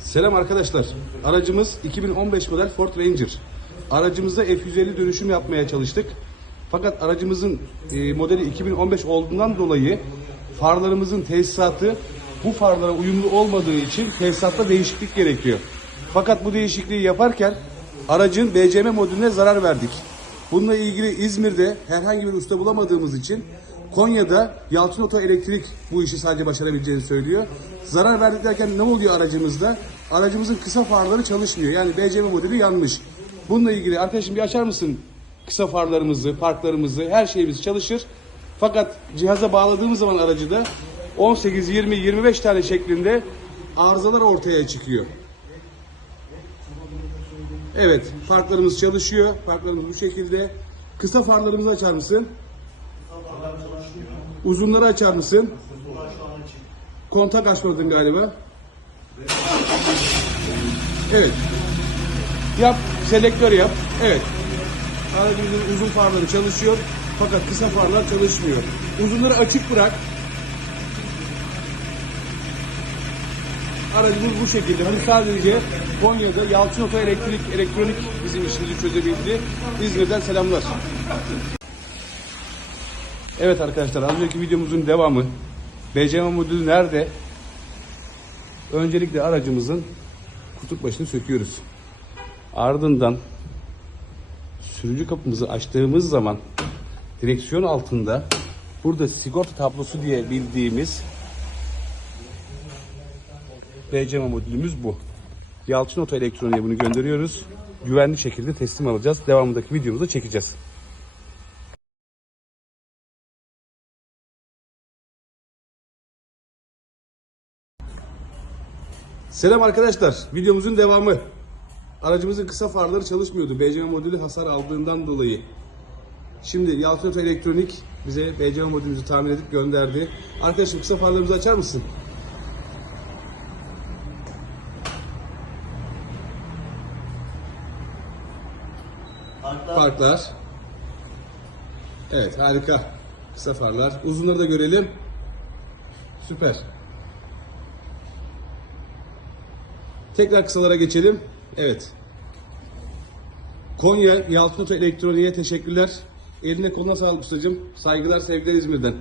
Selam arkadaşlar. Aracımız 2015 model Ford Ranger. Aracımızda F150 dönüşüm yapmaya çalıştık. Fakat aracımızın e, modeli 2015 olduğundan dolayı farlarımızın tesisatı bu farlara uyumlu olmadığı için tesisatta değişiklik gerekiyor. Fakat bu değişikliği yaparken aracın BCM modülüne zarar verdik. Bununla ilgili İzmir'de herhangi bir usta bulamadığımız için Konya'da Yalçın Oto Elektrik bu işi sadece başarabileceğini söylüyor. Zarar verdik derken ne oluyor aracımızda? Aracımızın kısa farları çalışmıyor. Yani BCM modeli yanmış. Bununla ilgili arkadaşım bir açar mısın? Kısa farlarımızı, parklarımızı, her şeyimiz çalışır. Fakat cihaza bağladığımız zaman aracı da 18, 20, 25 tane şeklinde arızalar ortaya çıkıyor. Evet, farklarımız çalışıyor. Farklarımız bu şekilde. Kısa farlarımızı açar mısın? Uzunları açar mısın? Kontak açmadın galiba. Evet. Yap, selektör yap. Evet. Aracımızın uzun farları çalışıyor. Fakat kısa farlar çalışmıyor. Uzunları açık bırak. Aracımız bu şekilde. Hani sadece Konya'da Yalçın Oto Elektrik, Elektronik bizim işimizi çözebildi. İzmir'den selamlar. Evet arkadaşlar az önceki videomuzun devamı. BCM modülü nerede? Öncelikle aracımızın kutup başını söküyoruz. Ardından sürücü kapımızı açtığımız zaman direksiyon altında burada sigorta tablosu diye bildiğimiz BCM modülümüz bu. Yalçın Oto Elektronik'e bunu gönderiyoruz. Güvenli şekilde teslim alacağız. Devamındaki videomuzda çekeceğiz. Selam arkadaşlar. Videomuzun devamı. Aracımızın kısa farları çalışmıyordu. BCM modülü hasar aldığından dolayı. Şimdi Yalçın Elektronik bize BCM modülümüzü tamir edip gönderdi. Arkadaşım kısa farlarımızı açar mısın? Farklar. Evet harika. Kısa farlar. Uzunları da görelim. Süper. Tekrar kısalara geçelim. Evet. Konya Yalçın Oto Elektronik'e teşekkürler. Eline koluna sağlık ustacığım. Saygılar sevgiler İzmir'den.